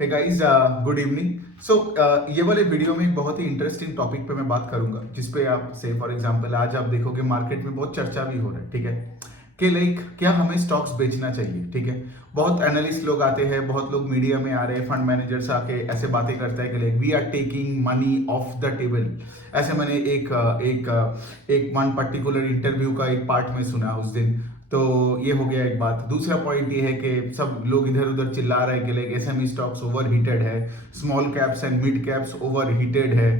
हे guys, good evening. So ये वाले video में एक बहुत ही इंटरेस्टिंग टॉपिक पे मैं बात करूंगा, जिसपे आप से फॉर एग्जांपल आज आप देखोगे मार्केट में बहुत चर्चा भी हो रहा है, ठीक है, कि लाइक क्या हमें स्टॉक्स बेचना चाहिए, ठीक है। बहुत एनालिस्ट लोग आते हैं, बहुत लोग मीडिया में आ रहे हैं, फंड मैनेजर्स आके ऐसे बातें करते हैं कि like we are taking money off the table. ऐसे मैंने एक वन पर्टिकुलर इंटरव्यू का एक पार्ट में सुना उस दिन। तो ये हो गया एक बात। दूसरा पॉइंट ये है कि सब लोग इधर उधर चिल्ला रहे हैं कि like SME stocks overheated है, small caps and mid caps overheated है।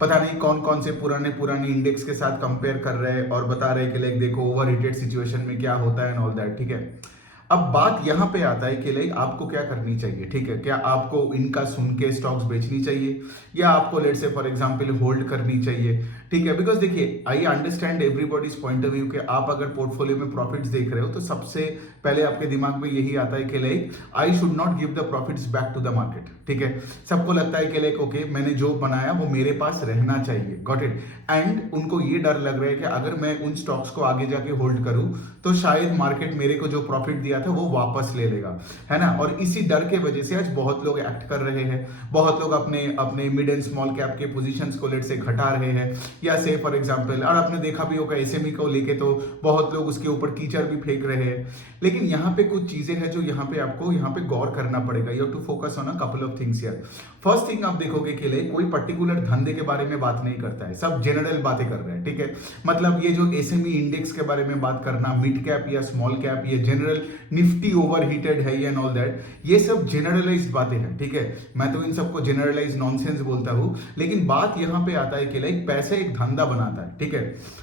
पता नहीं कौन कौन से पुराने पुराने इंडेक्स के साथ कंपेयर कर रहे हैं और बता रहे हैं कि लाइक देखो ओवर हीटेड सिचुएशन में क्या होता है एंड ऑल दैट, ठीक है। अब बात यहां पे आता है कि लाइक आपको क्या करनी चाहिए, ठीक है। क्या आपको इनका सुन के स्टॉक्स बेचनी चाहिए या आपको लेट से फॉर एग्जांपल होल्ड करनी चाहिए, ठीक है। बिकॉज देखिए, I understand everybody's point of view कि आप अगर पोर्टफोलियो में प्रॉफिट्स देख रहे हो तो सबसे पहले आपके दिमाग में यही आता है कि like I should not give the profits back to the market, ठीक है। सबको लगता है कि लाइक ओके, मैंने जो बनाया वो मेरे पास रहना चाहिए, गॉट इट। एंड उनको ये डर लग रहा है कि अगर मैं उन स्टॉक्स को आगे जाके होल्ड करूं तो शायद मार्केट मेरे को जो प्रॉफिट दिया था वो वापस ले लेगा, है ना। और इसी डर के वजह से आज बहुत लोग एक्ट कर रहे हैं। बहुत लोग अपने अपने मिड एंड स्मॉल कैप के पोजीशंस को लेट से घटा रहे हैं, या से फॉर एग्जांपल, और आपने देखा भी होगा एसएमई को लेके तो बहुत लोग उसके ऊपर कीचड़ भी फेंक रहे हैं। लेकिन यहाँ पे कुछ चीजें हैं जो यहाँ पे आपको यहाँ पे गौर करना पड़ेगा। You have to focus on a couple of things here. First thing आप देखोगे कि लाइक कोई पर्टिकुलर धंधे के बारे में बात नहीं करता है, सब जनरल बातें कर रहे हैं, ठीक है। मतलब ये जो एसएमई इंडेक्स के बारे में बात करना, मिड कैप या स्मॉल कैप, ये जनरल निफ्टी ओवर हीटेड है एंड ऑल दैट, ये सब जनरलाइज्ड बातें हैं, ठीक है। मैं तो इन सबको जनरलाइज नॉनसेंस बोलता हूं। लेकिन बात यहां पे आता है कि लाइक पैसे एक धंधा बनाता है, ठीक है।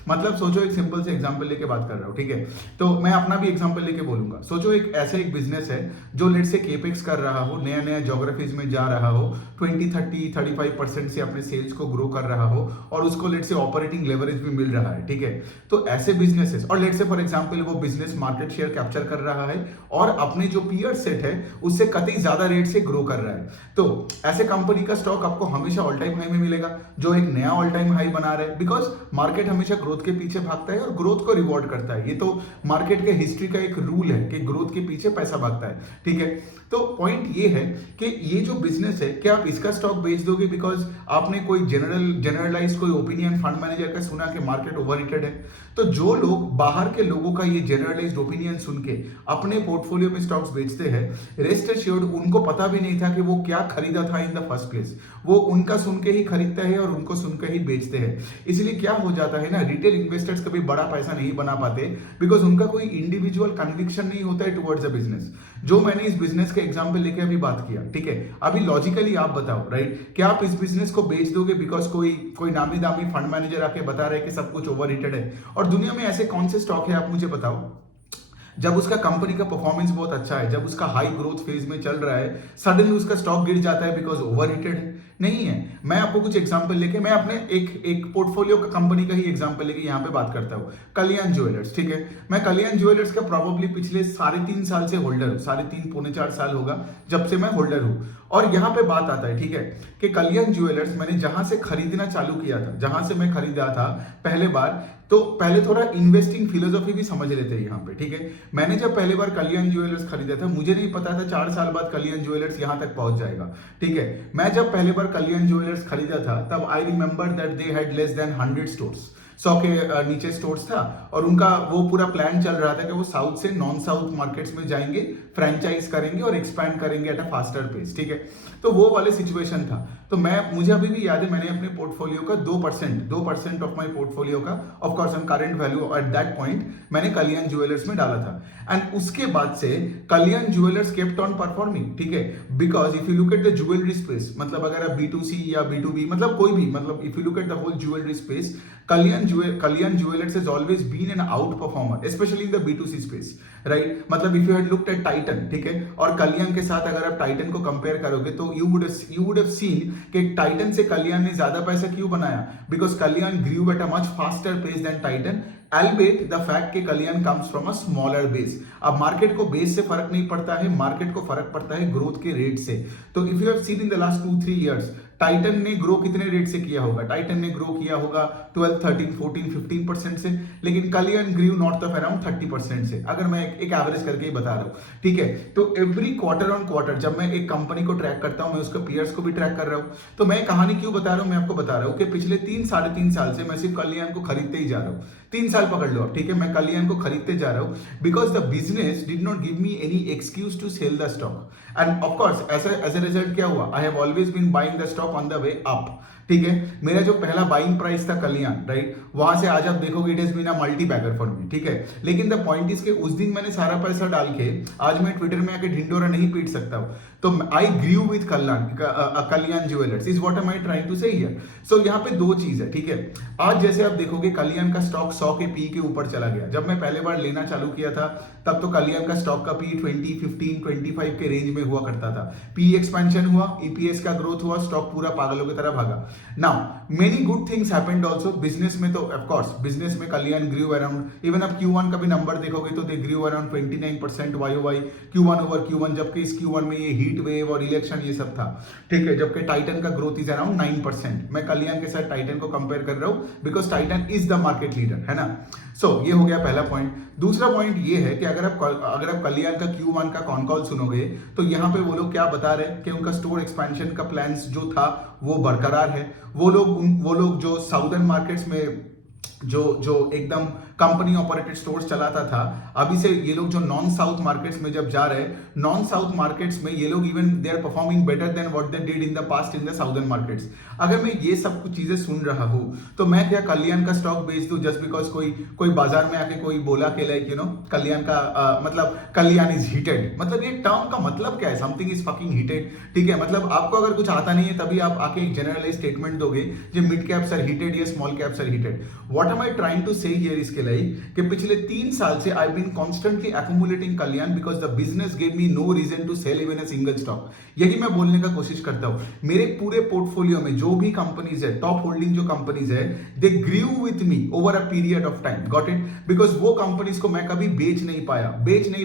मतलब सोचो, एक सिंपल से एग्जांपल लेके बात कर रहा हूं, ठीक है। तो मैं अपना भी एग्जांपल लेके बोलूंगा। सोचो एक ऐसा एक बिजनेस है जो लेट से केपेक्स कर रहा हो, नया नया ज्योग्राफीज में जा रहा हो, 20-30-35% से अपने सेल्स को ग्रो कर रहा हो और उसको लेट से ऑपरेटिंग लेवरेज भी मिल रहा है, ठीक है। तो ऐसे बिजनेसेस, और लेट से फॉर एग्जांपल वो बिजनेस मार्केट शेयर कैप्चर कर रहा है और अपने जो पीयर सेट है उससे कतई ज्यादा रेट से ग्रो कर रहा है, तो ऐसे कंपनी का स्टॉक आपको हमेशा ऑल टाइम हाई में मिलेगा, जो एक नया ऑल टाइम हाई बना रहा है। बिकॉज मार्केट हमेशा ग्रोथ के पीछे भागता है और ग्रोथ को रिवॉर्ड करता है। ये तो मार्केट के हिस्ट्री का एक रूल है कि ग्रोथ के पीछे पैसा भागता है, ठीक है। तो पॉइंट ये है कि ये जो बिजनेस है, क्या आप इसका स्टॉक बेच दोगे बिकॉज आपने कोई जनरलाइज कोई ओपिनियन फंड मैनेजर का सुना कि मार्केट ओवररेटेड है? तो जो लोग बाहर के लोगों का ये जनरलाइज्ड ओपिनियन सुन के अपने पोर्टफोलियो में स्टॉक्स बेचते हैं, रेस्ट एश्योर्ड उनको पता भी नहीं था कि वो क्या खरीदा था इन द फर्स्ट प्लेस। वो उनका सुन के ही खरीदते हैं और उनको सुन के ही बेचते हैं। इसलिए क्या हो जाता है ना, रिटेल इन्वेस्टर्स कभी बड़ा पैसा नहीं बना पाते बिकॉज उनका कोई इंडिविजुअल कन्विक्शन नहीं होता है टुवर्ड्स अ बिजनेस। जो मैंने इस बिजनेस के एग्जांपल लेके अभी बात किया, ठीक है। अभी लॉजिकली आप बताओ, राइट, क्या आप इस बिजनेस को बेच दोगे बिकॉज कोई कोई नामी दामी फंड मैनेजर आके बता रहे हैं कि सब कुछ ओवररेटेड है? और दुनिया में ऐसे कौन से स्टॉक है आप मुझे बताओ जब उसका कंपनी का परफॉर्मेंस बहुत अच्छा है, जब उसका हाई ग्रोथ फेज में चल रहा है, सडनली उसका स्टॉक गिर जाता है बिकॉज ओवररेटेड है? नहीं है। मैं आपको कुछ एग्जांपल लेके, मैं अपने एक पोर्टफोलियो का कंपनी का ही एग्जांपल लेके यहाँ पे बात करता हूँ, कल्याण ज्वेलर्स, ठीक है। मैं कल्याण ज्वेलर्स का प्रॉब्ली पिछले 3.5 साल से होल्डर हूँ, 3.5 पौने 4 साल होगा जब से मैं होल्डर हूँ। और यहाँ पे बात आता है, ठीक है, कि कल्याण ज्वेलर्स मैंने जहां से खरीदना चालू किया था, जहां से मैं खरीदा था पहले बार, तो पहले थोड़ा इन्वेस्टिंग फिलोसॉफी भी समझ लेते हैं यहाँ पे, ठीक है। मैंने जब पहले बार कल्याण ज्वेलर्स खरीदा था, मुझे नहीं पता था 4 साल बाद कल्याण ज्वेलर्स यहाँ तक पहुंच जाएगा, ठीक है। मैं जब पहले बार कल्याण ज्वेलर्स खरीदा था तब I remember that they had less than 100 stores, 100 के नीचे स्टोर्स था। और उनका वो पूरा प्लान चल रहा था कि वो साउथ से नॉन साउथ मार्केट्स में जाएंगे, फ्रेंचाइज करेंगे और एक्सपैंड करेंगे एट अ फास्टर पेस, ठीक है। तो वो वाले सिचुएशन था। तो मुझे अभी भी याद है, मैंने अपने पोर्टफोलियो का 2% ऑफ माय पोर्टफोलियो का, of course on current value at that point, मैंने कल्याण ज्वेलर्स में डाला था। एंड उसके बाद से कल्याण ज्वेलर्स केप्ट ऑन परफॉर्मिंग, ठीक है। Because if you look at the jewellery space, मतलब अगर आप B2C या B2B, मतलब कोई भी, मतलब if you look at the whole jewellery space, Kalyan jewellers has always been an out performer, especially in the B2C space, right? मतलब if you had looked at Titan, ठीक है, और कल्याण के साथ अगर आप टाइटन को कंपेयर करोगे तो you would have seen कि टाइटन से कल्याण ने ज्यादा पैसा क्यों बनाया? Because Kalyan grew at a much faster pace than Titan albeit the fact कि Kalyan comes from a smaller base. अब मार्केट को बेस से फर्क नहीं पड़ता है, मार्केट को फर्क पड़ता है ग्रोथ के रेट से। तो if you have seen in the last 2-3 years, Titan ने ग्रो कितने रेट से किया होगा? टाइटन ने ग्रो किया होगा 12, 13, 14, 15% से, लेकिन कल्याण ग्रू नॉर्थ ऑफ अराउंड 30% से, अगर मैं एक एवरेज करके ही बता रहा हूं, ठीक है। तो एवरी क्वार्टर ऑन क्वार्टर जब मैं एक कंपनी को ट्रैक करता हूं, मैं उसके पीयर्स को भी ट्रैक कर रहा हूं। तो मैं कहानी क्यों बता रहा हूं? मैं आपको बता रहा हूं कि पिछले 3-3.5 साल से मैं सिर्फ कल्याण को खरीदते ही जा रहा हूं। 3 साल पकड़ लो आप, ठीक है। मैं कल्याण को खरीदते जा रहा हूं because the business did not give me any excuse to sell the stock, and of course as a result क्या हुआ? I have always been buying the stock on the way up, ठीक है। मेरा जो पहला बाइंग प्राइस था कल्याण, right, वहां से आज आप देखोगे it has been a multi bagger for me, ठीक है। लेकिन द पॉइंट इज के उस दिन मैंने सारा पैसा डाल के आज मैं ट्विटर में आके ढिंडोरा नहीं पीट सकता हूं। तो I grew with Kalyan Jewellers is what am I trying to say here. So यहाँ पे दो चीज है, ठीक है। आज जैसे आप देखोगे कल्याण का स्टॉक 100 के पी के ऊपर चला गया। जब मैं पहले बार लेना चालू किया था तब तो कल्याण का स्टॉक का पी 20, 15, 25 के रेंज में हुआ करता था। पी एक्सपेंशन हुआ, ईपीएस का ग्रोथ हुआ, स्टॉक पूरा पागलों की तरह भागा। Now many good things happened also business में। तो ऑफ कोर्स बिजनेस में कल्याण ग्रू अराउंड, इवन आप Q1 का भी नंबर देखोगे तो they grew around 29% YOY Q1 over Q1, जबकि इस Q1 में ये हीट वेव और इलेक्शन ये सब था, ठीक है। जबकि टाइटन का ग्रोथ इज अराउंड 9%। मैं कल्याण के साथ टाइटन को कंपेयर कर रहा हूं because Titan is the market leader, है ना। सो ये हो गया पहला पॉइंट। दूसरा पॉइंट ये है कि अगर आप कल्याण का Q1 का कॉन कॉल सुनोगे तो यहाँ पे वो लोग क्या बता रहे हैं कि उनका स्टोर एक्सपेंशन का प्लान्स जो था वो बरकरार है। वो लोग जो साउदर्न मार्केट्स में जो एकदम कंपनी ऑपरेटेड स्टोर्स चलाता था, अभी से ये लोग जो नॉन साउथ मार्केट्स में जब जा रहे हैं, नॉन साउथ मार्केट्स में ये लोग even they are performing better than what they did in the past in the southern markets. अगर मैं ये सब कुछ चीजें सुन रहा हूं तो मैं क्या कल्याण का स्टॉक बेच दूं जस्ट बिकॉज कोई बाजार में आके कोई बोला कि लाइक यू नो कल्याण का मतलब कल्याण इज हीटेड। मतलब ये टर्म का मतलब क्या है? समथिंग इज फकिंग हीटेड, ठीक है। मतलब आपको अगर कुछ आता नहीं है तभी आप आके एक जनरलाइज स्टेटमेंट दोगे जो मिड कैप्स आर हीटेड या small caps are heated. What am I trying to say here इसके लिए कि पिछले 3 साल से I been constantly accumulating Kalyan because the business gave me no reason to sell even a single stock. यही मैं बोलने का कोशिश करता हूं। मेरे पूरे पोर्टफोलियो में जो भी कंपनीज है, टॉप होल्डिंग जो कंपनीज है, they grew with me over a period of time, got it. Because वो कंपनीज को मैं कभी बेच नहीं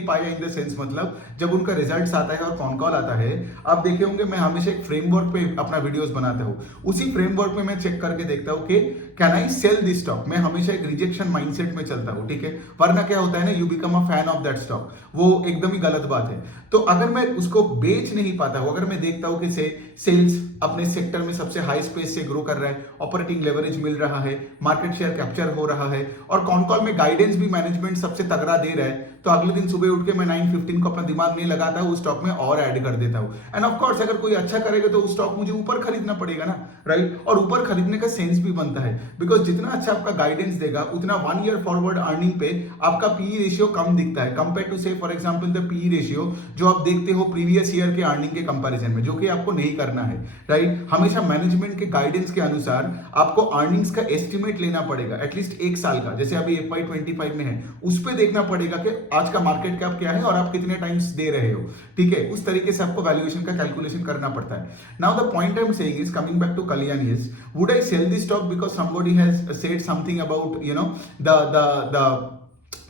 पाया इन द सेंस मतलब जब उनका रिजल्ट आता है और कॉन कॉल आता है, आप देखे होंगे मैं हमेशा एक फ्रेमवर्क पे अपना वीडियोस बनाता हूं। उसी फ्रेमवर्क में मैं चेक करके देखता हूं कि can I sell this stock. मैं हमेशा एक रिजेक्शन माइंडसेट में चलता हूं, ठीक है। वरना क्या होता है ना, you become a fan of that stock, वो एकदम ही गलत बात है। तो अगर मैं उसको बेच नहीं पाता हूं, अगर मैं देखता हूं कि सेल्स अपने सेक्टर में सबसे हाई स्पेस से ग्रो कर रहा है, ऑपरेटिंग लेवरेज मिल रहा है, मार्केट शेयर कैप्चर हो रहा है और कॉन कॉल में गाइडेंस भी मैनेजमेंट सबसे तगड़ा दे रहा है, तो अगले दिन सुबह उठ के मैं 9:15 को अपना दिमाग नहीं लगाता हूं, उस स्टॉक में और ऐड कर देता हूं। एंड ऑफ कोर्स अगर कोई अच्छा करेगा तो उस स्टॉक मुझे ऊपर खरीदना पड़ेगा ना, राइट। और ऊपर खरीदने का सेंस भी बनता है बिकॉज जितना अच्छा आपका गाइडेंस देगा उतना 1 ईयर फॉरवर्ड अर्निंग पे आपका पीई रेशियो कम दिखता है कंपेयर टू से for example the PE ratio जो आप देखते हो प्रीवियस ईयर के अर्निंग के कंपैरिजन में, जो कि आपको नहीं करना है, राइट। हमेशा मैनेजमेंट के गाइडेंस के अनुसार आपको अर्निंग्स का एस्टिमेट लेना पड़ेगा एटलीस्ट 1 साल का, जैसे अभी FY25 में है, उस पे देखना पड़ेगा कि आज का मार्केट कैप क्या है और आप कितने टाइम्स दे रहे हो, ठीक है। उस तरीके से आपको वैल्यूएशन का कैलकुलेशन करना पड़ता है। Now the point I am saying is coming back to Kalyan is would I sell this stock because somebody has said something about you know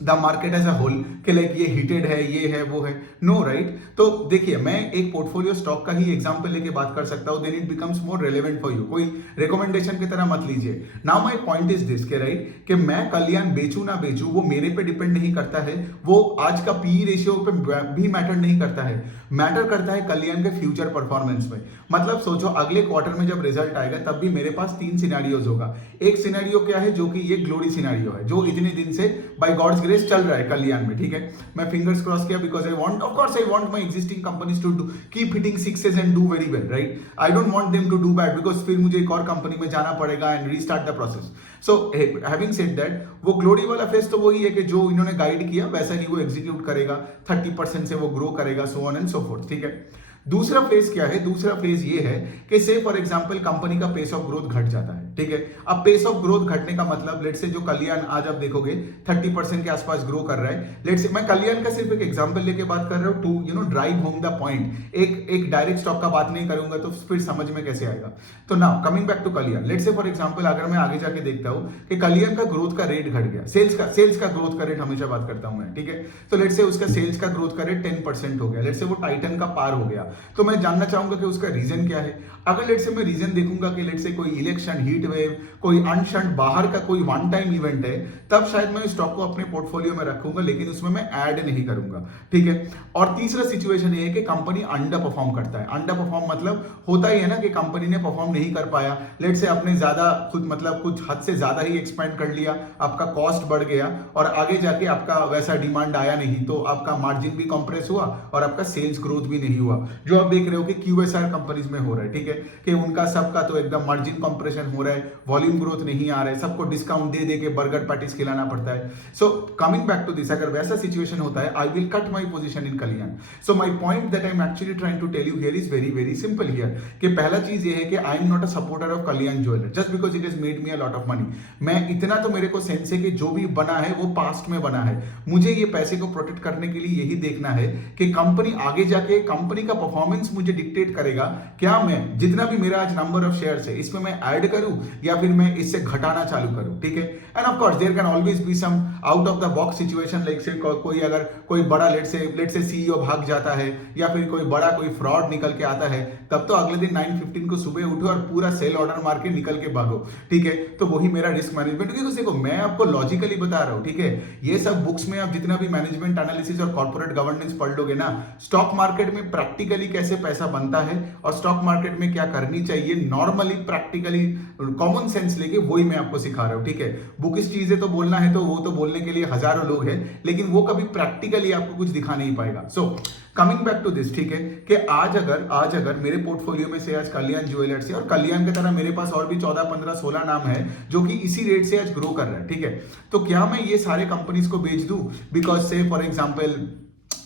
the market as a whole कि like ये heated है, ये है, वो है, no, right. तो देखिए मैं एक पोर्टफोलियो स्टॉक का ही एग्जांपल लेके बात कर सकता हूं, then it becomes more relevant for you. कोई रिकमेंडेशन की तरह मत लीजिए। Now my point is this के राइट कि मैं कल्याण बेचूं ना बेचूं वो मेरे पे डिपेंड नहीं करता है, वो आज का पीई रेशियो पे भी मैटर नहीं करता है, मैटर करता है कल्याण के फ्यूचर परफॉर्मेंस में। मतलब सोचो अगले क्वार्टर में जब रिजल्ट आएगा तब भी मेरे पास 3 सिनेरियोज होगा। एक सिनेरियो क्या है जो कि ये ग्लोरी सिनेरियो है जो इतने दिन से बाय गॉड्स ग्रेस चल रहा है कल्याण में, ठीक है। मैं फिंगर्स क्रॉस किया because I want, of course I want my existing companies to keep hitting sixes and do very well, right. I don't want them to do bad because फिर मुझे एक और कंपनी में जाना पड़ेगा and restart the process. So having said that, वो glory वाला face तो वही है कि जो इन्होंने गाइड किया वैसा ही वो एग्जीक्यूट करेगा, 30% से वो ग्रो करेगा, so on and so fourth, ठीक है। दूसरा फेज क्या है? दूसरा फेज ये है कि से फॉर एग्जांपल कंपनी का पेस ऑफ ग्रोथ घट जाता है, ठीक है। अब पेस ऑफ ग्रोथ घटने का मतलब लेट्स से जो कल्याण आज आप देखोगे 30% के आसपास ग्रो कर रहा है। लेट्स से मैं कल्याण का सिर्फ एक एग्जांपल लेके बात कर रहा हूं to drive home the point. एक डायरेक्ट स्टॉक का बात नहीं करूंगा तो फिर समझ में कैसे आएगा। तो now coming back to Kalyan, let's say for example अगर मैं आगे जाके देखता हूं कि कल्याण का ग्रोथ का रेट घट गया, सेल्स का ग्रोथ का रेट हमेशा बात करता हूं मैं, ठीक है। तो लेट्स से उसका सेल्स का ग्रोथ का रेट 10% हो गया, लेट्स से वो टाइटन का पार हो गया। तो मैं जानना चाहूंगा कि उसका रीजन क्या है। अगर लेट्स से मैं रीजन देखूंगा कि लेट्स से कोई इलेक्शन, हीट वेव, कोई अनशन बाहर का कोई वन टाइम इवेंट है, तब शायद मैं स्टॉक को अपने पोर्टफोलियो में रखूंगा, लेकिन उसमें मैं ऐड नहीं करूंगा, ठीक है। और तीसरा सिचुएशन ये है कि कंपनी अंडर परफॉर्म करता है। अंडर परफॉर्म मतलब होता ही है ना कि कंपनी ने परफॉर्म नहीं कर पाया, लेट्स से आपने ज्यादा खुद मतलब कुछ हद से ज्यादा ही एक्सपेंड कर लिया, आपका कॉस्ट बढ़ गया और आगे जाके आपका वैसा डिमांड आया नहीं, तो आपका मार्जिन भी कंप्रेस हुआ और आपका सेल्स ग्रोथ भी नहीं हुआ, जो आप देख रहे हो कि क्यूएसआर कंपनीज में हो रहा है, ठीक है। कि उनका सबका तो एकदम मार्जिन कंप्रेशन हो रहा है, वॉल्यूम ग्रोथ नहीं आ रहा है, सबको डिस्काउंट दे दे के बर्गर पैटीज खिलाना पड़ता है। So coming back to this, अगर वैसा सिचुएशन होता है, I will cut my position in Kalyan. So my point that I am actually trying to tell you here is very very simple here, कि पहला चीज ये है कि I am not a supporter of Kalyan jeweller just because it has made me a lot of money. मैं इतना तो मेरे को सेंस है कि जो भी बना है वो पास्ट में बना है, मुझे ये पैसे को प्रोटेक्ट करने के लिए यही देखना है कि कंपनी आगे जाके कंपनी का परफॉर्मेंस मुझे डिक्टेट करेगा, क्या मैं जितना भी मेरा आज नंबर ऑफ शेयर्स है इसमें मैं ऐड करूं या फिर मैं इससे घटाना चालू करूं, ठीक है। And of course there can always be some out of the box situation, like say कोई अगर कोई बड़ा लेट से सीईओ भाग जाता है या फिर कोई बड़ा कोई फ्रॉड निकल के आता है, तब तो अगले दिन 9:15 को सुबह उठो और पूरा सेल ऑर्डर मार के निकल के भागो, ठीक है। तो वही मेरा रिस्क मैनेजमेंट, क्योंकि देखो मैं आपको लॉजिकली बता रहा हूं, ठीक है। ये सब बुक्स में आप जितना भी मैनेजमेंट एनालिसिस और कॉर्पोरेट गवर्नेंस पढ़ लोगे ना, स्टॉक मार्केट में प्रैक्टिकली कैसे पैसा बनता है और स्टॉक मार्केट में क्या करनी चाहिए नॉर्मली प्रैक्टिकली कॉमन सेंस लेके, वही मैं आपको सिखा रहा हूं, ठीक है। बुकिश चीजें तो बोलना है तो वो तो बोलने के लिए हजारों लोग हैं, लेकिन वो कभी प्रैक्टिकली आपको कुछ दिखा नहीं पाएगा। So coming back to this, ठीक है, कि आज अगर मेरे पोर्टफोलियो में से आज कल्याण ज्वेलर्स है और कल्याण की तरह मेरे पास और भी 14, 15, 16 नाम है जो कि इसी रेट से आज ग्रो कर रहा है, ठीक है। तो क्या मैं ये सारे कंपनीज को बेच दूं बिकॉज से फॉर एग्जांपल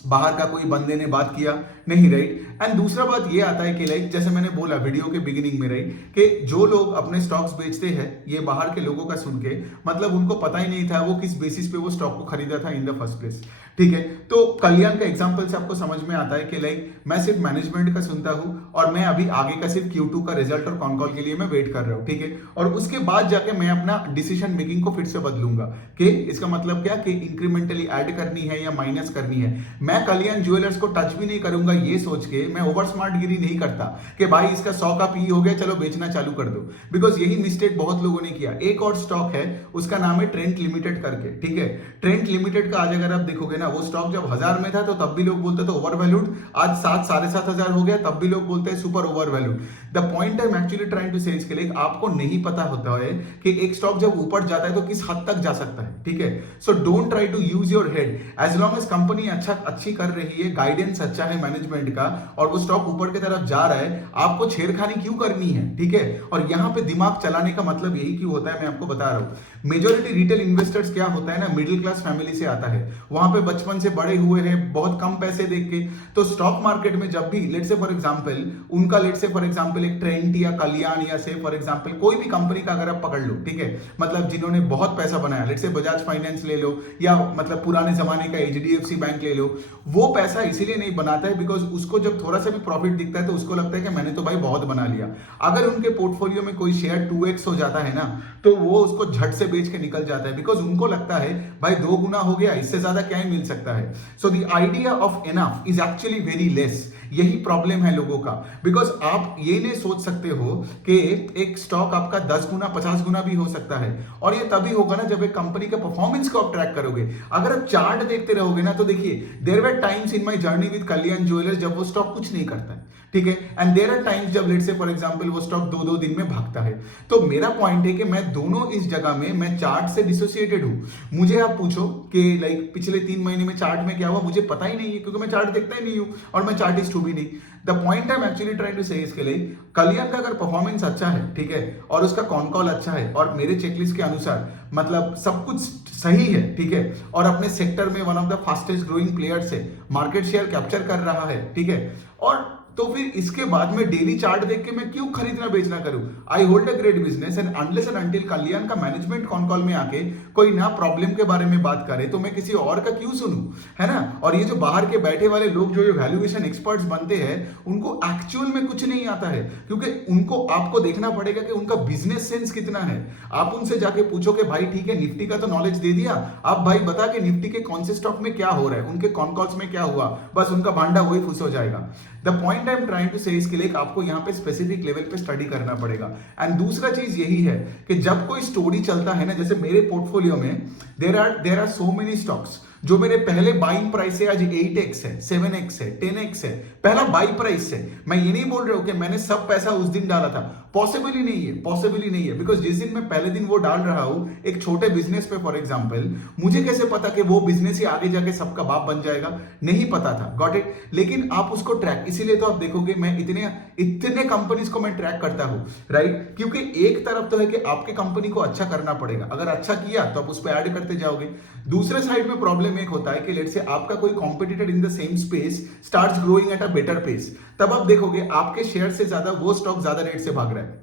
बाहर का कोई बंदे ने बात किया? नहीं, राइट। एंड दूसरा बात ये आता है कि लाइक जैसे मैंने बोला वीडियो के बिगिनिंग में, राइट, कि जो लोग अपने स्टॉक्स बेचते हैं ये बाहर के लोगों का सुन के, मतलब उनको पता ही नहीं था वो किस बेसिस पे वो स्टॉक को खरीदा था इन द फर्स्ट प्लेस, ठीक है। तो कल्याण का एग्जांपल से आपको समझ में आता है कि लाइक मैं सिर्फ मैनेजमेंट का सुनता हूं और मैं अभी आगे का सिर्फ Q2 का रिजल्ट और कॉन कॉल के लिए मैं वेट कर रहा हूं, ठीक है। और उसके बाद जाके मैं अपना डिसीजन मेकिंग को फिर से बदलूंगा कि इसका मतलब क्या कि इंक्रीमेंटली ऐड करनी है या माइनस करनी है। मैं कल्याण ज्वेलर्स को टच भी नहीं करूंगा ये सोच के, मैं ओवर स्मार्ट गिरी नहीं करता कि भाई इसका 100 का पी हो गया चलो बेचना चालू कर दो, बिकॉज यही मिस्टेक बहुत लोगों ने किया। एक और स्टॉक है उसका नाम है ट्रेंट लिमिटेड करके, ठीक है। ट्रेंट लिमिटेड का आज अगर आप देखोगे ना, वो स्टॉक जब 1000 में था तो तब भी लोग बोलते थे ओवर वैल्यूड, आज 7, 7,500 हो गया तब भी लोग बोलते हैं super over valued. The point I am actually trying to say इसके लिए आपको नहीं पता होता है कि एक स्टॉक जब ऊपर जाता है तो किस हद तक जा सकता है, ठीक है। So don't try to use your head, as long as company अच्छी कर रही है, गाइडेंस अच्छा है मैनेजमेंट का और वो स्टॉक ऊपर की तरफ जा रहा है, आपको छेड़खानी क्यों करनी है, ठीक है। और यहां पे दिमाग चलाने का मतलब यही क्यों होता है, मैं आपको बता रहा हूं। मेजॉरिटी रिटेल इन्वेस्टर्स क्या होता है ना, मिडिल क्लास फैमिली से आता है, वहां पे बचपन से बड़े हुए हैं बहुत कम पैसे देख के। तो स्टॉक मार्केट में जब भी लेट्स से फॉर एग्जांपल एक ट्रेंट या कल्याण या से फॉर एग्जांपल कोई भी कंपनी का अगर आप पकड़ लो, ठीक है, मतलब जिन्होंने बहुत पैसा बनाया, लेट्स से बजाज फाइनेंस ले लो या मतलब पुराने जमाने का HDFC बैंक ले लो, वो पैसा इसीलिए नहीं बनाता है बिकॉज उसको जब थोड़ा सा भी प्रॉफिट दिखता है तो उसको लगता है कि मैंने तो भाई बहुत बना लिया। अगर उनके पोर्टफोलियो में कोई शेयर 2x हो जाता है ना, तो वो उसको झट से बेच के निकल जाता है बिकॉज उनको लगता है भाई 2 गुना हो गया, इससे ज्यादा क्या ही मिल सकता है। So the idea of enough is actually very less. यही प्रॉब्लम है लोगों का, बिकॉज आप ये नहीं सोच सकते हो कि एक स्टॉक आपका 10 गुना 50 गुना भी हो सकता है, और ये तभी होगा ना जब एक कंपनी के परफॉर्मेंस को आप ट्रैक करोगे। अगर आप चार्ट देखते रहोगे ना, तो देखिए there were times in my journey with Kalyan jewellers जब वो स्टॉक कुछ नहीं करता है, ठीक है, एंड देयर आर टाइम्स जब लेट्स से फॉर एग्जांपल वो स्टॉक 2-2 दिन में भागता है। तो मेरा पॉइंट है कि मैं दोनों इस जगह में मैं चार्ट से डिसोसिएटेड हूं। मुझे आप पूछो कि लाइक पिछले 3 महीने में चार्ट में क्या हुआ, मुझे पता ही नहीं है क्योंकि मैं चार्ट देखता ही नहीं हूं और मैं चार्टिस्ट हूं भी नहीं। The point I am actually trying to say इसके लिए, कल्याण का अगर परफॉर्मेंस अच्छा है, ठीक है, और उसका कॉन कॉल अच्छा है और मेरे चेकलिस्ट के अनुसार मतलब सब कुछ सही है, ठीक है, और अपने सेक्टर में one of the fastest growing players है, मार्केट शेयर कैप्चर कर रहा है, ठीक है, और तो फिर इसके बाद में डेली चार्ट देख के मैं क्यों खरीदना बेचना करूं? I hold a great business and unless and until Kalyan का मैनेजमेंट कॉन कॉल में आके कोई ना प्रॉब्लम के बारे में बात करे तो मैं किसी और का क्यों सुनूं, है ना? और ये जो बाहर के बैठे वाले लोग जो ये वैल्यूएशन एक्सपर्ट्स बनते हैं, उनको एक्चुअल में कुछ नहीं आता है, क्योंकि उनको आपको देखना पड़ेगा कि उनका बिजनेस सेंस कितना है। आप उनसे जाके पूछो कि भाई ठीक है निफ्टी का तो नॉलेज दे दिया, आप भाई बता के निफ्टी के कौन से स्टॉक में क्या हो रहा है, उनके कॉन कॉल्स में क्या हुआ, बस उनका भांडा वही फुस हो जाएगा। The point I am trying to say इसके लिए आपको यहाँ पे स्पेसिफिक लेवल पे स्टडी करना पड़ेगा। एंड दूसरा चीज यही है कि जब कोई स्टोरी चलता है ना, जैसे मेरे पोर्टफोलियो में there are so many stocks जो मेरे पहले बाइंग प्राइस है आज 8x है, 7x है, 10x है, पहला बाई प्राइस है। मैं ये नहीं बोल रहा हूं कि मैंने सब पैसा उस दिन डाला था, पॉसिबल ही नहीं है, पॉसिबल ही नहीं है। बिकॉज जिस दिन मैं पहले दिन वो डाल रहा हूं एक छोटे बिजनेस पे फॉर एग्जांपल, मुझे कैसे पता कि वो बिजनेस ही आगे जाके सबका बाप बन जाएगा? नहीं पता था, गॉट इट। लेकिन आप उसको ट्रैक, इसीलिए तो आप देखोगे मैं इतने कंपनीज को मैं ट्रैक करता हूं, राइट? क्योंकि एक तरफ तो है कि आपके कंपनी को अच्छा करना पड़ेगा, अगर अच्छा किया तो आप उस पर ऐड करते जाओगे। दूसरे साइड में प्रॉब्लम एक होता है कि लेट्स से आपका कोई competitor in the same space starts growing at a better pace, तब आप देखोगे आपके शेयर से ज्यादा वो स्टॉक ज्यादा रेट से भाग रहा है,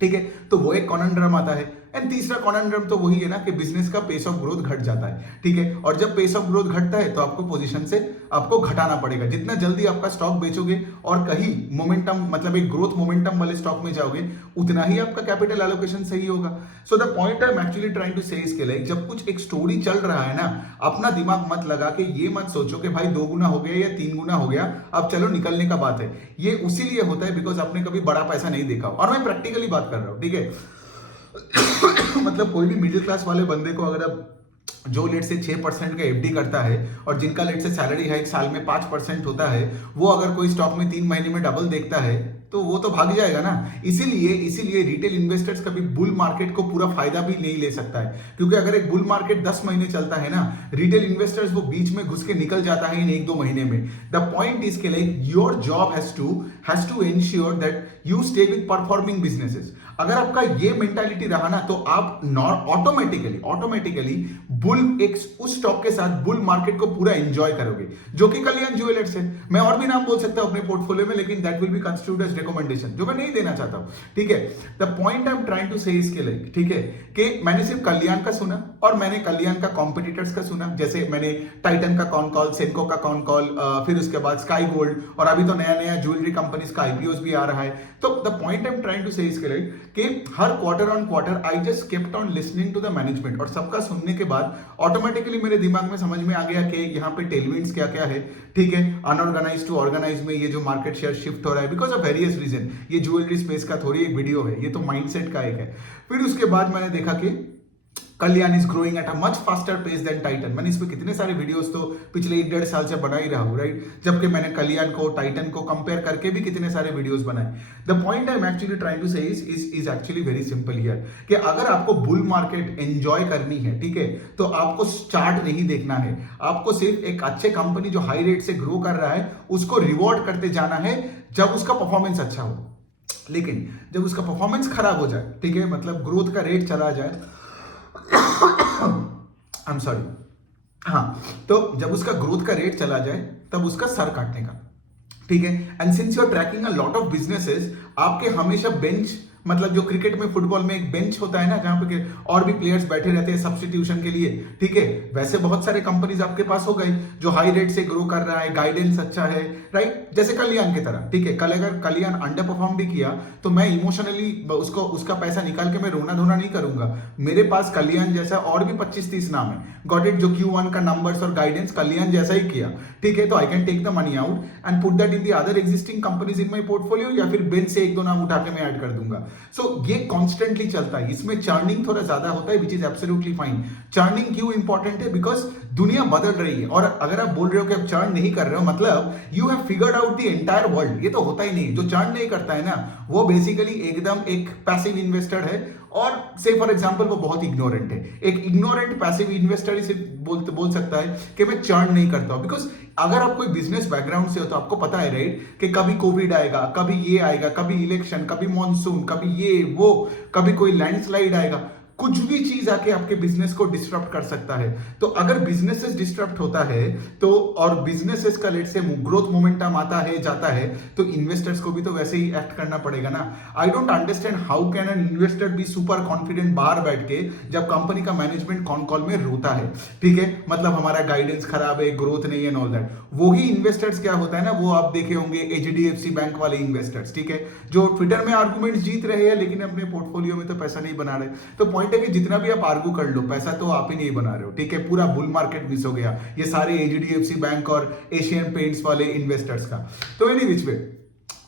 ठीक है? तो वो एक कॉनंड्रम आता है। एंड तीसरा कॉनंड्रम तो वही है ना कि बिजनेस का पेस ऑफ ग्रोथ घट जाता है, ठीक है? और जब पेस ऑफ ग्रोथ घटता है तो आपको पोजीशन से आपको घटाना पड़ेगा। जितना जल्दी आपका स्टॉक बेचोगे और कहीं मोमेंटम मतलब एक ग्रोथ मोमेंटम वाले स्टॉक में जाओगे, उतना ही आपका कैपिटल एलोकेशन सही होगा। So the point I am actually trying to say इसके लिए, जब कुछ एक स्टोरी चल रहा है ना, अपना दिमाग मत लगा के ये मत सोचो कि भाई 2 गुना हो गया या 3 गुना हो गया, अब चलो निकलने का बात है। ये उसी लिए होता है बिकॉज आपने कभी बड़ा पैसा नहीं देखा। और मैं प्रैक्टिकली बात कर रहा हूं, ठीक है? मतलब कोई भी मिडिल क्लास वाले बंदे को अगर आप जो लेट से 6% का एफडी करता है और जिनका लेट से सैलरी हाइक साल में 5% होता है, वो अगर कोई स्टॉक में 3 महीने में डबल देखता है तो वो तो भाग जाएगा ना। इसीलिए रिटेल इन्वेस्टर्स कभी बुल मार्केट को पूरा फायदा भी नहीं ले सकता है, क्योंकि अगर एक बुल मार्केट 10 महीने चलता है ना, रिटेल इन्वेस्टर्स वो बीच में घुस के निकल जाता है इन 1-2 महीने में। द पॉइंट इज के like your job has to ensure that you stay with performing businesses. अगर आपका ये मेंटालिटी रहा ना तो आप ऑटोमेटिकली बुल एक उस स्टॉक के साथ बुल मार्केट को पूरा एंजॉय करोगे, जो कि कल्याण ज्वेलर्स है। मैं और भी नाम बोल सकता हूं अपने पोर्टफोलियो में, लेकिन that will be constituted as recommendation, जो मैं नहीं देना चाहता हूं, ठीक है? The point I am trying to say इसके लाइक, ठीक है, कि मैंने सिर्फ कल्याण का सुना और मैंने कल्याण का कॉम्पिटिटर्स का सुना। जैसे मैंने टाइटन का कॉन कॉल, सेनको का कॉन कॉल, फिर उसके बाद स्काई गोल्ड, और अभी तो नया ज्वेलरी कंपनीज का आईपीओस भी आ रहा है। तो the point I am trying to say इसके लाइक कि हर quarter on quarter I just kept on listening to the management, और सबका सुनने के बाद ऑटोमेटिकली मेरे दिमाग में समझ में आ गया कि यहाँ पे टेलविंड्स क्या क्या है, ठीक है? अनऑर्गेनाइज टू ऑर्गेनाइज में ये जो मार्केट शेयर शिफ्ट हो रहा है बिकॉज ऑफ वेरियस रीजन। ये ज्वेलरी स्पेस का थोड़ी एक वीडियो है, ये तो माइंडसेट का एक है। फिर उसके बाद मैंने देखा कि Kalyan is growing at a much faster pace than Titan. मैंने इस पे कितने सारे वीडियोस तो पिछले 1-1.5 साल से बना ही रहा हूं, राइट? जबकि मैंने कल्याण को टाइटन को कंपेयर करके भी कितने सारे वीडियोस बनाए। The point I am actually trying to say is actually very simple here, कि अगर आपको बुल मार्केट एंजॉय करनी है, ठीक है, तो आपको चार्ट नहीं देखना है, आपको सिर्फ एक अच्छे कंपनी जो हाई रेट से ग्रो कर रहा है उसको रिवॉर्ड करते जाना है जब उसका परफॉर्मेंस अच्छा हो। लेकिन जब उसका परफॉर्मेंस खराब हो जाए, ठीक है, मतलब ग्रोथ का रेट चला जाए, आई एम सॉरी, हाँ, तो जब उसका ग्रोथ का रेट चला जाए तब उसका सर काटने का, ठीक है? And since you are tracking a lot of businesses, आपके हमेशा बेंच, मतलब जो क्रिकेट में फुटबॉल में एक बेंच होता है ना जहां पे और भी प्लेयर्स बैठे रहते हैं सब्स्टिट्यूशन के लिए, ठीक है, वैसे बहुत सारे कंपनीज आपके पास हो गए जो हाई रेट से ग्रो कर रहा है, गाइडेंस अच्छा है, राइट? जैसे कल्याण की तरह, ठीक है? कल अगर कल्याण अंडर परफॉर्म भी किया तो मैं इमोशनली उसका पैसा निकाल के मैं रोना धोना नहीं करूंगा। मेरे पास कल्याण जैसा और भी 25-30 नाम है, गॉट इट, जो Q1 का नंबर्स और गाइडेंस कल्याण जैसा ही किया, ठीक है? तो I can take the money out and put that in the other existing companies in my portfolio, या फिर बेंच से 1-2 नाम उठा के मैं ऐड कर दूंगा। सो ये कॉन्स्टेंटली चलता है, इसमें चर्निंग थोड़ा ज्यादा होता है, which is absolutely fine. Churning क्यों इंपॉर्टेंट है? बिकॉज दुनिया बदल रही है, और अगर आप बोल रहे हो कि आप चर्न नहीं कर रहे हो, मतलब you have figured out the entire world. ये तो होता ही नहीं। जो चर्न नहीं करता है ना, वो बेसिकली एकदम एक पैसिव इन्वेस्टर है, और से फॉर एग्जांपल वो बहुत इग्नोरेंट है। एक इग्नोरेंट पैसिव इन्वेस्टर ही सिर्फ बोल सकता है कि मैं चर्न नहीं करता हूं। बिकॉज अगर आप कोई बिजनेस बैकग्राउंड से हो तो आपको पता है, राइट, कि कभी कोविड आएगा, कभी ये आएगा, कभी इलेक्शन, कभी मॉनसून, कभी ये वो, कभी कोई लैंडस्लाइड आएगा, कुछ भी चीज आके आपके बिजनेस को डिस्टर्ब कर सकता है। तो अगर बिजनेसेस डिस्टर्ब होता है तो, और बिजनेसेस का लेट से ग्रोथ मोमेंटम आता है जाता है, तो इन्वेस्टर्स को भी तो वैसे ही एक्ट करना पड़ेगा ना। I don't understand how can an investor be super confident बाहर बैठ के जब कंपनी का मैनेजमेंट कॉन कॉल में रोता है, ठीक है, मतलब हमारा गाइडेंस खराब है, ग्रोथ नहीं है, ऑल दैट। वही इन्वेस्टर्स क्या होता है ना, वो आप देखे होंगे एचडीएफसी बैंक वाले इन्वेस्टर्स, ठीक है, जो ट्विटर में आर्गुमेंट्स जीत रहे हैं लेकिन अपने पोर्टफोलियो में तो पैसा नहीं बना रहे। तो पॉइंट है कि जितना भी आप आर्गू कर लो, पैसा तो आप ही नहीं बना रहे हो, ठीक है। पूरा बुल मार्केट मिस हो गया ये सारे एचडीएफसी बैंक और एशियन पेंट्स वाले इन्वेस्टर्स का। तो एनी विच वे,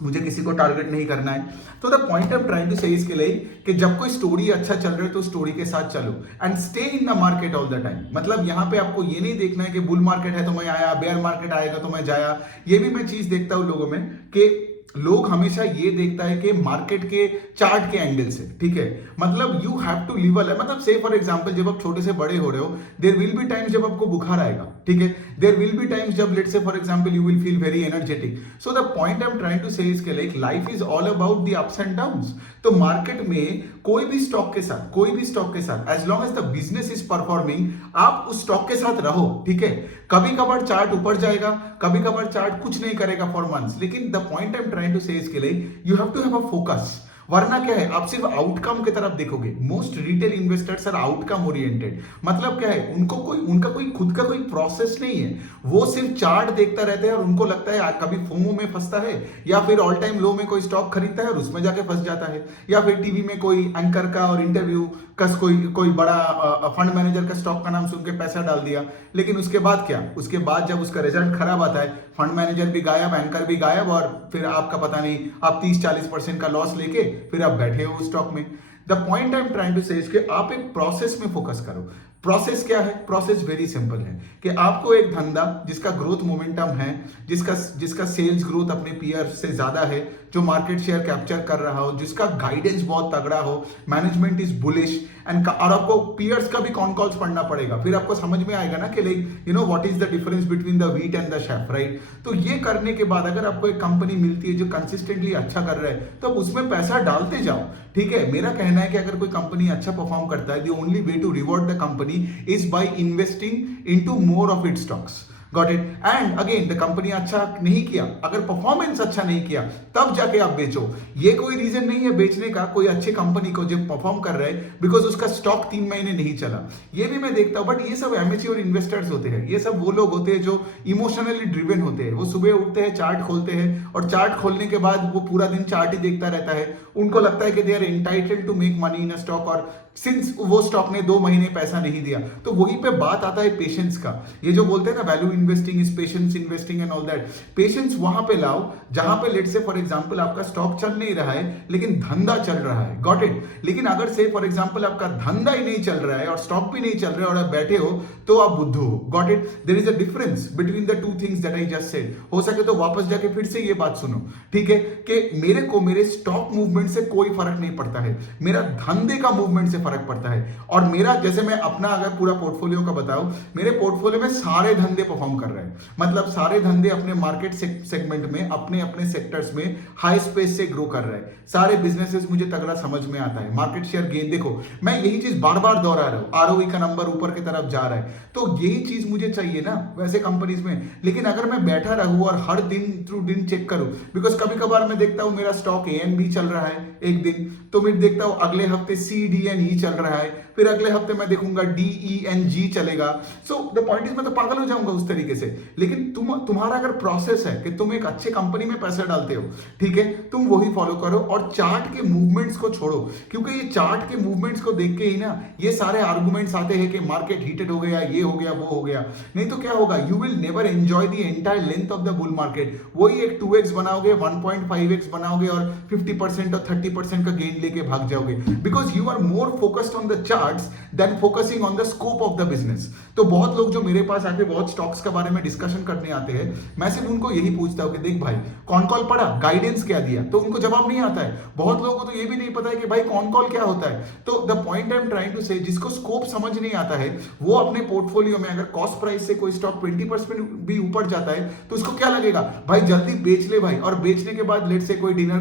मुझे किसी को टारगेट नहीं करना है। तो the point of trying to say इसके लिए कि जब कोई स्टोरी अच्छा चल रहा है तो स्टोरी के साथ चलो and stay in the market all the time. मतलब यहां पे आपको ये नहीं देखना है कि बुल मार्केट है तो मैं आया, बेयर मार्केट आएगा तो मैं जाया। ये भी मैं चीज देखता हूं लोगों में कि लोग हमेशा ये देखता है कि मार्केट के चार्ट के एंगल से, ठीक है, मतलब you have to live a, मतलब से फॉर एग्जांपल जब आप छोटे से बड़े हो रहे हो, देयर विल बी टाइम्स जब आपको बुखार आएगा, ठीक है, देयर विल बी टाइम्स जब let's say for example you will feel very energetic. So the point I am trying to say इसके like life is all about the ups and downs. तो market में कोई भी stock के साथ as long as the business is performing, आप उस stock के साथ रहो, ठीक है। कभी कभार चार्ट ऊपर जाएगा, कभी कभार चार्ट कुछ नहीं करेगा फॉर मंथ्स, लेकिन the point I am trying to say इसके लिए you have to have a focus. वरना क्या है, आप सिर्फ आउटकम की तरफ देखोगे। Most retail investors are outcome oriented. मतलब क्या है, उनका कोई खुद का कोई प्रोसेस नहीं है, वो सिर्फ चार्ट देखता रहता है और उनको लगता है कभी फोमो में फंसता है या फिर ऑल टाइम लो में कोई स्टॉक खरीदता है और उसमें जाके फंस जाता है, या फिर टीवी में कोई एंकर का और इंटरव्यू का कोई बड़ा फंड मैनेजर का स्टॉक का नाम सुन के पैसा डाल दिया। लेकिन उसके बाद क्या, उसके बाद जब उसका रिजल्ट खराब आता है, फंड मैनेजर भी गायब, एंकर भी गायब, और फिर आपका पता नहीं, आप 30-40% का लॉस लेके फिर आप बैठे हो स्टॉक में। The point I am trying to say कि आप एक प्रोसेस में फोकस करो। प्रोसेस क्या है? प्रोसेस वेरी सिंपल है कि आपको एक धंधा जिसका ग्रोथ मोमेंटम है, जिसका सेल्स ग्रोथ अपने पीयर से ज्यादा है, जो मार्केट शेयर कैप्चर कर रहा हो, जिसका गाइडेंस बहुत तगड़ा हो, मैनेजमेंट इज बुलिश एंड, और आपको पीयर्स का भी कॉन कॉल्स पढ़ना पड़ेगा, फिर आपको समझ में आएगा ना कि like you know what is the difference between the wheat and the chef, right. तो ये करने के बाद अगर आपको एक कंपनी मिलती है जो कंसिस्टेंटली अच्छा कर रहा है, तो उसमें पैसा डालते जाओ, ठीक है। मेरा कहना है कि अगर कोई कंपनी अच्छा परफॉर्म करता है, the only way to reward the company is by investing into more of its stocks. Got it? And again, the company अच्छा नहीं किया, अगर परफॉर्मेंस अच्छा नहीं किया, तब जाके आप बेचो। ये कोई रीजन नहीं है बेचने का कोई अच्छे कंपनी को जब परफॉर्म कर रहे हैं बिकॉज उसका स्टॉक 3 महीने नहीं चला। ये भी मैं देखता हूं, बट ये सब एमेच्योर इन्वेस्टर्स होते हैं। ये सब वो लोग होते हैं जो इमोशनली ड्रिवन होते हैं। वो सुबह उठते हैं, चार्ट खोलते हैं, और चार्ट खोलने के बाद वो पूरा दिन चार्ट ही देखता रहता है। उनको लगता है कि they are entitled to make money in a stock, और सिंस वो स्टॉक ने 2 महीने पैसा नहीं दिया। तो वहीं पे बात आता है पेशेंस का। ये जो बोलते हैं ना value investing is patience investing and all that, patience वहां पे लाओ जहां पे लेट्स से फॉर एग्जांपल आपका स्टॉक चल नहीं रहा है लेकिन धंधा चल रहा है। Got it? लेकिन अगर से फॉर एग्जांपल आपका धंधा ही नहीं चल रहा है और स्टॉक भी नहीं चल रहा है और आप बैठे हो, तो आप बुद्धू हो। Got it? There is a difference between the two things that I just said. हो सके तो वापस जाके फिर से ये बात सुनो, ठीक है, कि मेरे स्टॉक मूवमेंट से कोई फर्क नहीं पड़ता है, मेरा धंधे का मूवमेंट से फर्क पड़ता है। और मेरा, जैसे मैं अपना अगर पूरा पोर्टफोलियो का बताऊं, मेरे पोर्टफोलियो में सारे धंधे परफॉर्म कर रहे हैं। मतलब सारे धंधे अपने मार्केट सेगमेंट में, अपने अपने सेक्टर्स में हाई स्पेस से ग्रो कर रहे हैं। सारे बिजनेसेस मुझे तगड़ा समझ में आता है। मार्केट शेयर गेन, देखो मैं यही चीज बार बार दोहरा रहा हूं, आरओई का नंबर ऊपर की तरफ जा रहा है, तो यही चीज मुझे चाहिए ना वैसे कंपनीज में। लेकिन अगर मैं बैठा रहूं और हर दिन थ्रू दिन चेक करूं, बिकॉज कभी कभार मैं देखता हूं मेरा स्टॉक ANB चल रहा है एक दिन, तो मैं देखता हूं अगले हफ्ते CDNE चल रहा है, फिर अगले हफ्ते मैं देखूंगा DENG चलेगा। सो द पॉइंट इज, मैं तो पागल हो जाऊंगा उस तरीके से। लेकिन तुम्हारा अगर प्रोसेस है कि तुम एक अच्छे कंपनी में पैसा डालते हो, ठीक है, तुम वही फॉलो करो और चार्ट के मूवमेंट्स को छोड़ो, क्योंकि ये चार्ट के मूवमेंट्स को देख के ही ना ये सारे आर्गुमेंट्स आते हैं कि मार्केट हीटेड हो गया, ये हो गया, वो हो गया। नहीं तो क्या होगा, you will never enjoy the entire length of the bull market. वही एक 2x बनाओगे, 1.5x बनाओगे और 50% और 30% का गेन लेके भाग जाओगे, because you are more focused on the charts than focusing on the scope of the business. तो बहुत लोग जो मेरे पास आके बहुत स्टॉक्स के बारे में डिस्कशन करने आते हैं, मैं सिर्फ उनको यही पूछता हूं कि देख भाई कौन कॉल पढ़ा, गाइडेंस क्या दिया, तो उनको जवाब नहीं आता है। बहुत लोगों को तो ये भी नहीं पता है कि भाई कौन कॉल क्या होता है। तो the point I am trying to say, जिसको स्कोप समझ नहीं आता है, वो अपने पोर्टफोलियो में अगर कॉस्ट प्राइस से कोई स्टॉक 20% भी ऊपर जाता है तो उसको क्या लगेगा, भाई जल्दी बेच ले भाई, और बेचने के बाद लेट से कोई डिनर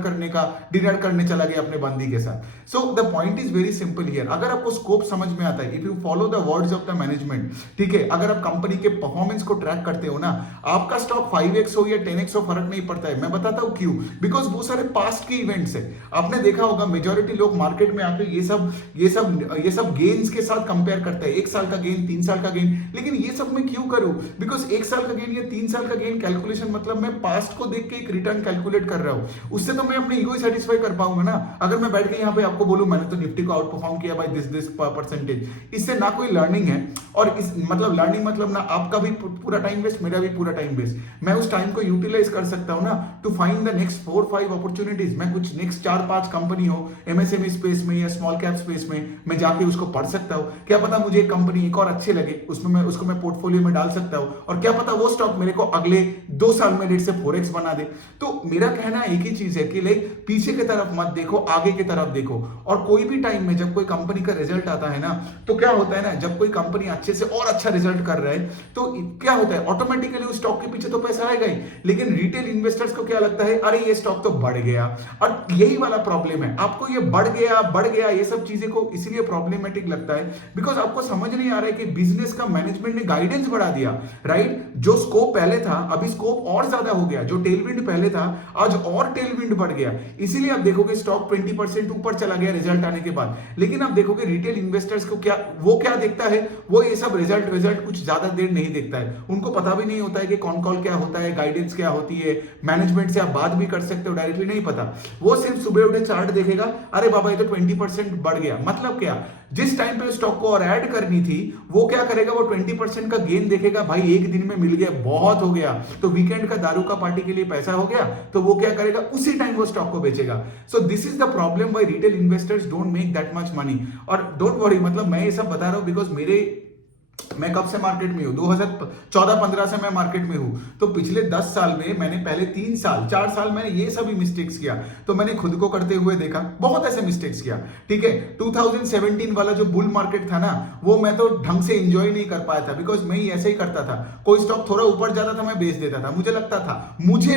करने चला गया अपने बंदी के साथ। सो the point is very simple simple here, अगर आपको स्कोप समझ में आता है, if you follow the words of the management, ठीक है, अगर आप कंपनी के परफॉर्मेंस को ट्रैक करते हो ना, आपका स्टॉक 5x हो या 10x हो फर्क नहीं पड़ता है। मैं बताता हूं क्यों, बिकॉज वो सारे पास्ट के इवेंट्स है। आपने देखा होगा मेजॉरिटी लोग मार्केट में आके ये सब गेन्स के साथ कंपेयर करते हैं, 1 साल का गेन, 3 साल का गेन। लेकिन ये सब मैं क्यों करूं, बिकॉज 1 साल का गेन या 3 साल का गेन कैलकुलेशन मतलब मैं पास्ट को देख के एक रिटर्न कैलकुलेट कर रहा हूं, उससे तो मैं अपने ईगो ही सेटिस्फाई कर पाऊंगा ना। अगर मैं बैठ के यहाँ पे आपको बोलूं मैंने तो निफ्टी को आउट परफॉर्म किया बाय दिस परसेंटेज, इससे ना कोई लर्निंग है, और इस मतलब लर्निंग मतलब ना आपका भी पूरा टाइम वेस्ट, मेरा भी पूरा टाइम वेस्ट। मैं उस टाइम को यूटिलाइज कर सकता हूं ना to find the next 4-5 opportunities. मैं कुछ नेक्स्ट 4-5 कंपनी हो एमएसएमई स्पेस में या स्मॉल कैप स्पेस में, मैं जाके उसको पढ़ सकता हूं। क्या पता मुझे एक कंपनी एक और अच्छे लगे, उसको मैं पोर्टफोलियो में डाल सकता हूं, और क्या पता वो स्टॉक मेरे को अगले 2 साल में रेट से 4x बना दे। तो मेरा कहना एक ही चीज है कि लाइक पीछे की तरफ मत देखो, आगे की तरफ देखो। और कोई भी टाइम में जब कोई कंपनी का रिजल्ट आता है ना, तो क्या होता है ना, जब कोई कंपनी अच्छे से और अच्छा रिजल्ट कर रहा है तो क्या होता है, ऑटोमेटिकली उस स्टॉक के पीछे तो पैसा आएगा ही। लेकिन रिटेल इन्वेस्टर्स को क्या लगता है, अरे ये स्टॉक तो बढ़ गया। और यही वाला प्रॉब्लम है, आपको ये बढ़ गया ये सब चीजें को इसलिए प्रॉब्लमेटिक लगता है बिकॉज आपको समझ नहीं आ रहा है कि बिजनेस का मैनेजमेंट ने गाइडेंस बढ़ा दिया, राइट। जो स्कोप पहले था अभी स्कोप और ज्यादा हो गया, जो टेलविंड पहले था आज और टेलविंड बढ़ गया। इसीलिए आप देखोगे स्टॉक 20% ऊपर चला गया रिजल्ट आने के बाद। लेकिन आप देखोगे रिटेल इन्वेस्टर्स को क्या देखता है, वो ये सब रिजल्ट कुछ ज्यादा देर नहीं देखता है। उनको पता भी नहीं होता है कि कौन कॉल क्या होता है, गाइडेंस क्या होती है, मैनेजमेंट से आप बात भी कर सकते हो डायरेक्टली, नहीं पता। वो सिर्फ सुबह उठे चार्ट देखेगा, अरे बाबा ये तो 20% बढ़ गया। मतलब क्या, जिस टाइम पे स्टॉक को और ऐड करनी थी वो क्या करेगा, वो 20% का गेन देखेगा, भाई एक दिन में मिल गया, बहुत हो गया, तो वीकेंड का दारू का पार्टी के लिए पैसा हो गया, तो वो क्या करेगा, उसी टाइम वो स्टॉक को बेचेगा। So this is the problem why retail investors don't make that much money. और डोंट वरी, मतलब मैं ये सब बता रहा हूं बिकॉज मैं कब से मार्केट में हूं, 2014-15 से मैं मार्केट में हूं। तो पिछले 10 साल में मैंने पहले 4 साल मैंने ये सभी मिस्टेक्स किया, तो मैंने खुद को करते हुए देखा, बहुत ऐसे मिस्टेक्स किया, ठीक है। 2017 वाला जो बुल मार्केट था ना, वो मैं तो ढंग से एंजॉय नहीं कर पाया था बिकॉज मैं ही ऐसे ही करता था। कोई स्टॉक थोड़ा ऊपर जाता था मैं बेच देता था, मुझे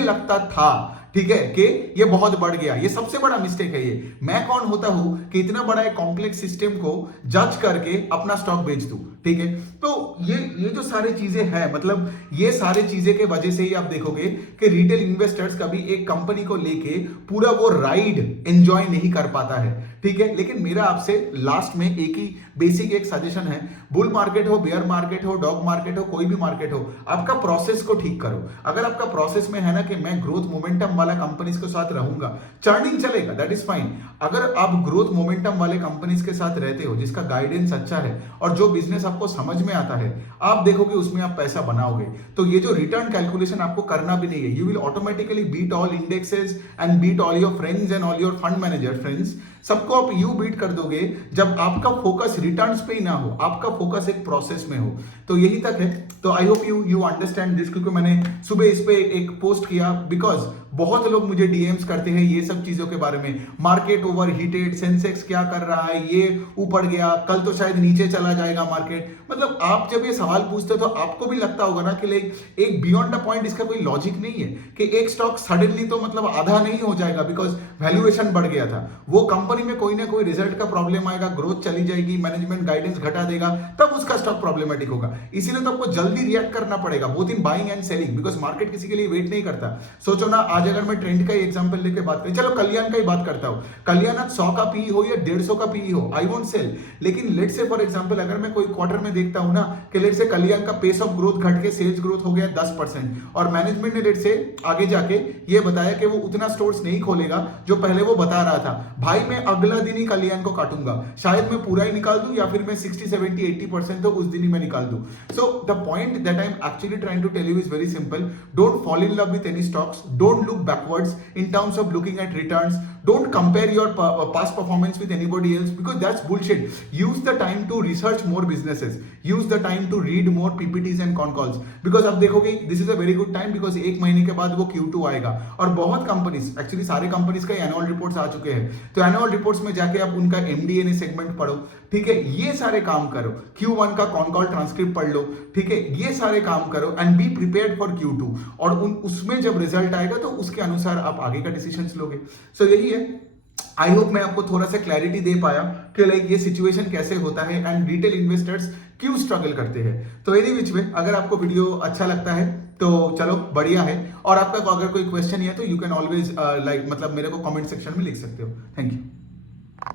लगता था ठीक है कि ये बहुत बढ़ गया। ये सबसे बड़ा मिस्टेक है ये। मैं कौन होता हूं कि इतना बड़ा एक कॉम्प्लेक्स सिस्टम को जज करके अपना स्टॉक बेच दूं, ठीक है। तो ये जो सारी चीजें हैं, मतलब ये सारी चीजें के वजह से ही आप देखोगे कि रिटेल इन्वेस्टर्स कभी एक कंपनी को लेके पूरा वो राइड एंजॉय नहीं कर पाता है, ठीक है। लेकिन मेरा आपसे लास्ट में एक ही बेसिक एक सजेशन है, बुल मार्केट हो, बेयर मार्केट हो, डॉग मार्केट हो, कोई भी मार्केट हो, आपका प्रोसेस को ठीक करो। अगर आपका प्रोसेस में है ना कि मैं ग्रोथ मोमेंटम वाला कंपनीज के साथ रहूंगा, चर्निंग चलेगा, दैट इज फाइन। अगर आप ग्रोथ मोमेंटम वाले कंपनीज के साथ रहते हो जिसका गाइडेंस अच्छा है और जो बिजनेस आपको समझ में आता है, आप देखोगे उसमें आप पैसा बनाओगे। तो ये जो रिटर्न कैलकुलेशन आपको करना भी नहीं है, you will automatically beat all indexes and beat all your friends and all your fund manager friends, सबको आप यू बीट कर दोगे जब आपका फोकस रिटर्न्स पे ही ना हो, आपका फोकस एक प्रोसेस में हो। तो यही तक है। तो I hope you understand this, क्योंकि मैंने सुबह इस पे एक पोस्ट किया बिकॉज बहुत लोग मुझे डीएम्स करते हैं ये सब चीजों के बारे में, मार्केट ओवर हीटेड, सेंसेक्स क्या कर रहा है, ये ऊपर गया, कल तो शायद नीचे चला जाएगा मार्केट। मतलब आप जब ये सवाल पूछते हो तो आपको भी लगता होगा ना कि लाइक एक बियॉन्ड द पॉइंट इसका कोई लॉजिक नहीं है कि एक स्टॉक सडनली तो मतलब आधा नहीं हो जाएगा बिकॉज वैल्यूएशन बढ़ गया था। वो कंपनी में कोई ना कोई रिजल्ट का प्रॉब्लम आएगा, ग्रोथ चली जाएगी, मैनेजमेंट गाइडेंस घटा देगा, तब उसका स्टॉक प्रॉब्लमेटिक होगा। इसीलिए तो आपको जल्दी रिएक्ट करना पड़ेगा, both in buying and selling, because market किसी के लिए वेट नहीं करता। सोचो ना, आज अगर मैं ट्रेंड का एग्जांपल लेके बात करें, चलो कल्याण का ही बात करता हूं, कल्याण 100 का पी हो या 150 का पी हो, आई वोंट सेल। लेकिन लेट से फॉर एग्जांपल अगर मैं कोई क्वार्टर में देखता हूं ना कि लेट से कल्याण का पेस ऑफ ग्रोथ घट के सेल्स ग्रोथ हो गया 10% और मैनेजमेंट ने लेट से आगे जाके ये बताया कि वो उतना स्टोर्स नहीं खोलेगा जो पहले वो बता रहा था, भाई मैं अगला दिन ही कल्याण को काटूंगा, शायद मैं पूरा ही निकाल दूं या फिर मैं 60-70-80% तो उस दिन ही मैं निकाल दूं। So the point that I am actually trying to tell you is very simple, don't fall in love with any stocks, don't look backwards in terms of looking at returns, don't compare your past performance with anybody else because that's bullshit. Use the time to research more businesses, use the time to read more PPTs and con calls because अब देखोगे this is a very good time because एक महीने के बाद वो Q2 आएगा और बहुत कंपनीज, एक्चुअली सारे कंपनीज का एनुअल रिपोर्ट्स आ चुके हैं, तो एनुअल रिपोर्ट्स में जाके आप उनका MD&A सेगमेंट पढ़ो, ठीक है, ये सारे काम करो, Q1 का कॉन कॉल ट्रांसक्रिप्ट पढ़ लो, ठीक है, ये सारे काम करो and be prepared for Q2 और उसमें जब रिजल्ट आएगा तो उसके अनुसार आप आगे का डिसीजंस लोगे। सो यही है। आई होप मैं आपको थोड़ा सा क्लैरिटी दे पाया कि लाइक ये सिचुएशन कैसे होता है एंड रिटेल इन्वेस्टर्स क्यों स्ट्रगल करते हैं। तो एनी विच में अगर आपको वीडियो अच्छा लगता है तो चलो बढ़िया है, और आपका अगर कोई क्वेश्चन है तो यू कैन ऑलवेज लाइक मतलब मेरे को कमेंट सेक्शन में लिख सकते हो। Thank you.